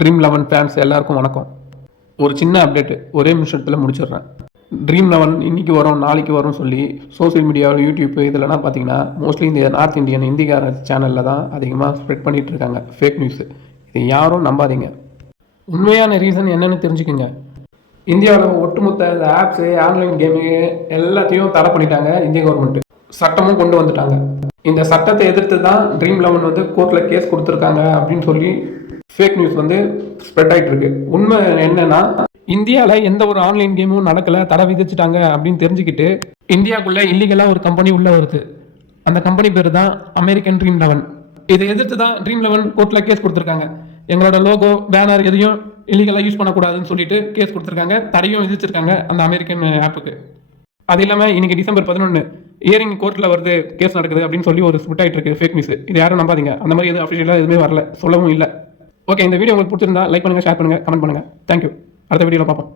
Dream eleven fans எல்லாருக்கும் வணக்கம். ஒரு சின்ன அப்டேட்டு ஒரே நிமிஷத்தில் முடிச்சிடுறேன். ட்ரீம் லெவன் இன்னைக்கு வரும் நாளைக்கு வரும் சொல்லி சோஷியல் மீடியாவில் யூடியூப் இதெல்லாம் பார்த்தீங்கன்னா மோஸ்ட்லி இந்த நார்த் இந்தியன் இந்திக்கார சேனலில் தான் அதிகமாக ஸ்ப்ரெட் பண்ணிகிட்டு இருக்காங்க. ஃபேக் நியூஸ் இது யாரும் நம்பாதீங்க. உண்மையான ரீசன் என்னென்னு தெரிஞ்சுக்கோங்க. இந்தியாவில் ஒட்டுமொத்த இந்த ஆப்ஸு ஆன்லைன் கேமு எல்லாத்தையும் தடை பண்ணிட்டாங்க இந்திய கவர்மெண்ட்டு சட்டமும் கொண்டு வந்துட்டாங்க. இந்த சட்டத்தை எதிர்த்து தான் ட்ரீம் லெவன் வந்து கோர்ட்டில் கேஸ் கொடுத்துருக்காங்க அப்படின்னு சொல்லி ஃபேக் நியூஸ் வந்து ஸ்ப்ரெட் ஆகிட்டு இருக்கு உண்மை என்னன்னா இந்தியாவில் எந்த ஒரு ஆன்லைன் கேமும் நடக்கல தடை விதிச்சிட்டாங்க அப்படின்னு தெரிஞ்சுக்கிட்டு இந்தியாவுக்குள்ள இல்லீகலாக ஒரு கம்பெனி உள்ள வருது. அந்த கம்பெனி பேர் தான் அமெரிக்கன் ட்ரீம் லெவன் இதை எதிர்த்து தான் ட்ரீம் லெவன் கோர்ட்டில் கேஸ் கொடுத்துருக்காங்க. எங்களோட லோகோ பேனர் எதையும் இல்லீகலாக யூஸ் பண்ணக்கூடாதுன்னு சொல்லிட்டு கேஸ் கொடுத்துருக்காங்க. தடையும் விதிச்சிருக்காங்க அந்த அமெரிக்கன் ஆப்புக்கு அது இல்லாமல் இன்னைக்கு டிசம்பர் பதினொன்று இயரிங் கோர்ட்டில் வருது கேஸ் நடக்குது அப்படின்னு சொல்லி ஒரு ஸ்பிட் ஆகிட்டு இருக்கு ஃபேக் நியூஸ் இது யாரும் நம்பாதீங்க. அந்த மாதிரி எதுவும் அஃபிஷியலாக எதுவுமே வரல. சொல்லவும் இல்லை. ஓகே இந்த வீடியோ உங்களுக்கு பிடிச்சிருந்தா லைக் பண்ணுங்கள் ஷேர் பண்ணுங்கள் கமெண்ட் பண்ணுங்கள் தேங்க்யூ அடுத்த வீடியோவில் பார்ப்போம்.